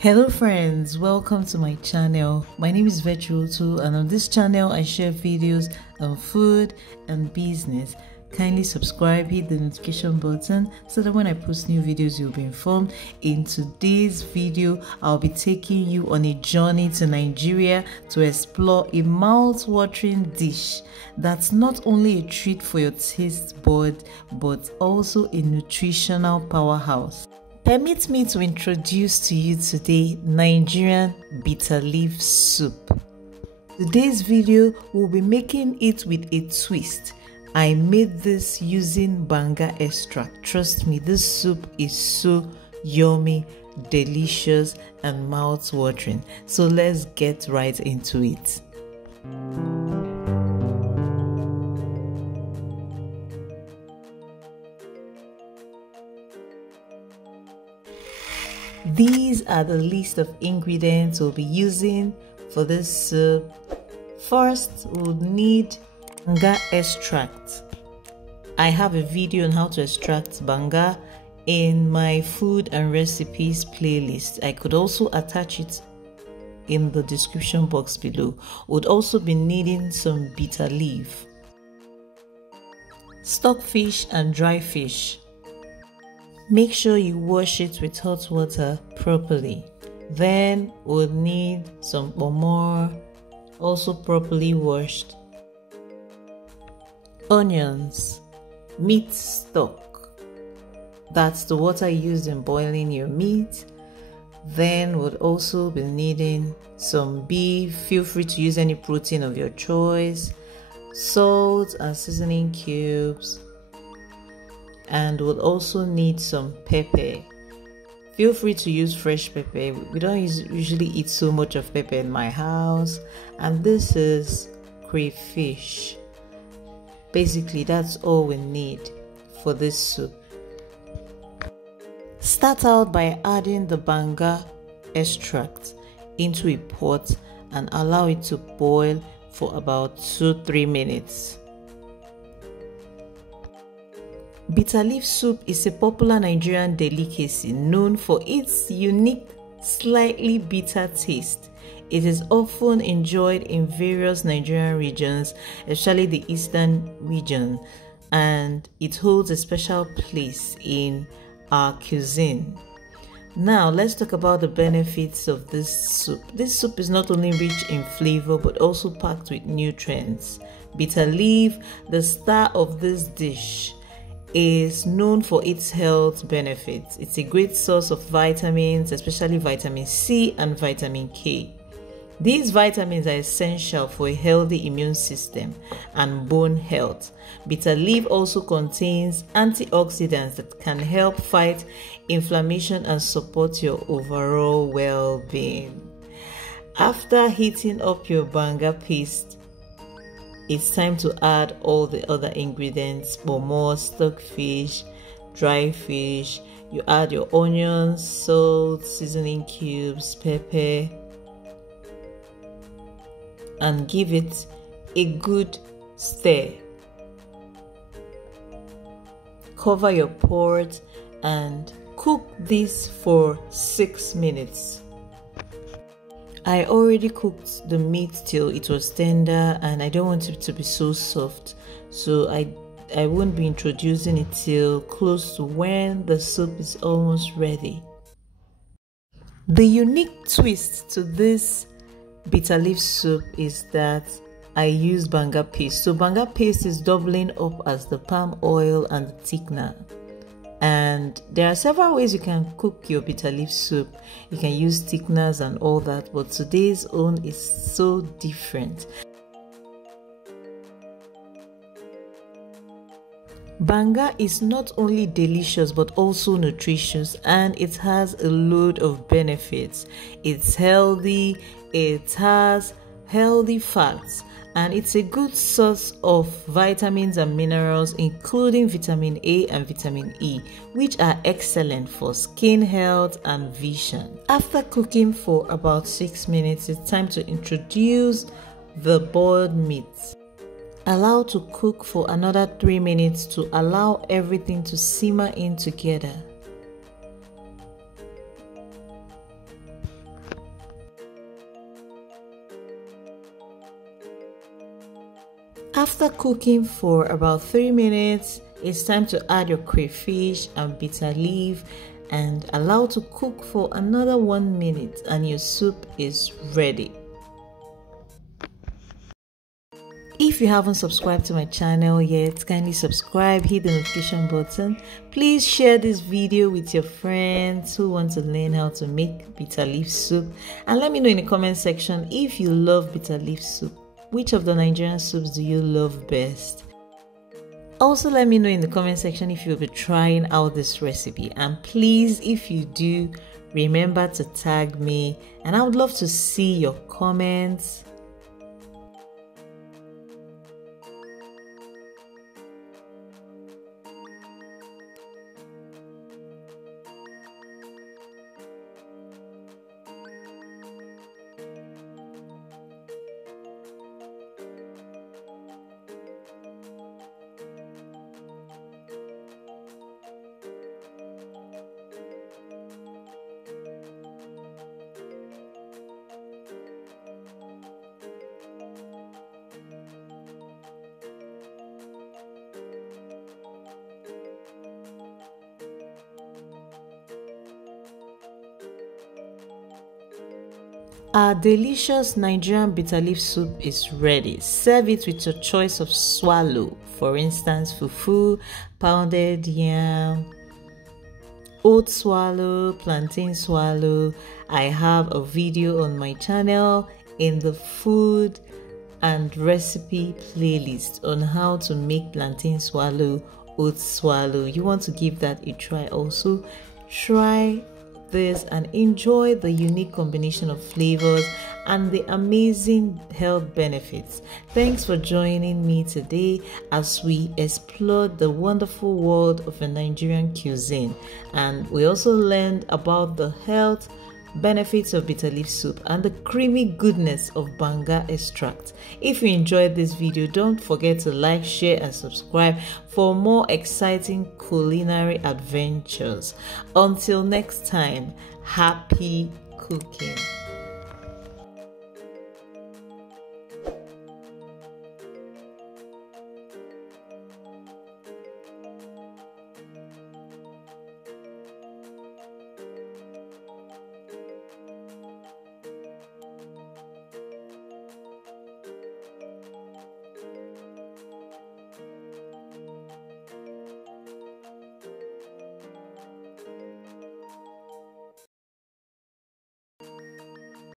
Hello friends, welcome to my channel. My name is Virtual2 and on this channel I share videos on food and business. Kindly subscribe, hit the notification button so that when I post new videos you'll be informed. In today's video I'll be taking you on a journey to Nigeria to explore a mouth-watering dish that's not only a treat for your taste bud but also a nutritional powerhouse. Permit me to introduce to you today Nigerian Bitterleaf Soup. Today's video will be making it with a twist. I made this using Banga extract. Trust me, this soup is so yummy, delicious and mouth-watering. So let's get right into it. These are the list of ingredients we'll be using for this soup. First, we'll need Banga extract. I have a video on how to extract Banga in my food and recipes playlist. I could also attach it in the description box below. Would also be needing some bitter leaf, stockfish and dry fish. Make sure you wash it with hot water properly. Then we'll need some more, also properly washed. Onions, meat stock. That's the water used in boiling your meat. Then we'll also be needing some beef. Feel free to use any protein of your choice. Salt and seasoning cubes. And we'll also need some pepper. Feel free to use fresh pepper. We don't usually eat so much of pepper in my house. And this is crayfish. Basically, that's all we need for this soup. Start out by adding the Banga extract into a pot and allow it to boil for about 2-3 minutes. Bitterleaf soup is a popular Nigerian delicacy known for its unique, slightly bitter taste. It is often enjoyed in various Nigerian regions, especially the eastern region, and it holds a special place in our cuisine. Now, let's talk about the benefits of this soup. This soup is not only rich in flavor but also packed with nutrients. Bitter leaf, the star of this dish, is known for its health benefits. It's a great source of vitamins, especially vitamin C and vitamin K. These vitamins are essential for a healthy immune system and bone health. Bitter leaf also contains antioxidants that can help fight inflammation and support your overall well-being. After heating up your Banga paste, it's time to add all the other ingredients: more stockfish, dry fish. You add your onions, salt, seasoning cubes, pepper, and give it a good stir. Cover your pot and cook this for 6 minutes. I already cooked the meat till it was tender and I don't want it to be so soft, so I won't be introducing it till close to when the soup is almost ready. The unique twist to this bitterleaf soup is that I use Banga paste. So Banga paste is doubling up as the palm oil and the thickener. And there are several ways you can cook your bitterleaf soup. You can use thickeners and all that, but today's own is so different. Banga is not only delicious but also nutritious, and it has a load of benefits. It's healthy, it has healthy fats, and it's a good source of vitamins and minerals, including vitamin A and vitamin E, which are excellent for skin health and vision. After cooking for about 6 minutes, it's time to introduce the boiled meat. Allow to cook for another 3 minutes to allow everything to simmer in together. After cooking for about 3 minutes, it's time to add your crayfish and bitter leaf and allow to cook for another 1 minute, and your soup is ready. If you haven't subscribed to my channel yet, kindly subscribe, hit the notification button. Please share this video with your friends who want to learn how to make bitter leaf soup, and let me know in the comment section if you love bitter leaf soup. Which of the Nigerian soups do you love best? Also, let me know in the comment section if you'll be trying out this recipe, and please, if you do, remember to tag me, and I would love to see your comments. Our delicious Nigerian bitter leaf soup is ready. Serve it with your choice of swallow, for instance, fufu, pounded yam, oat swallow, plantain swallow. I have a video on my channel in the food and recipe playlist on how to make plantain swallow, oat swallow. You want to give that a try also. Try this and enjoy the unique combination of flavors and the amazing health benefits. Thanks for joining me today as we explore the wonderful world of a Nigerian cuisine, and we also learned about the health benefits of bitter leaf soup and the creamy goodness of Banga extract. If you enjoyed this video, don't forget to like, share and subscribe for more exciting culinary adventures. Until next time, happy cooking.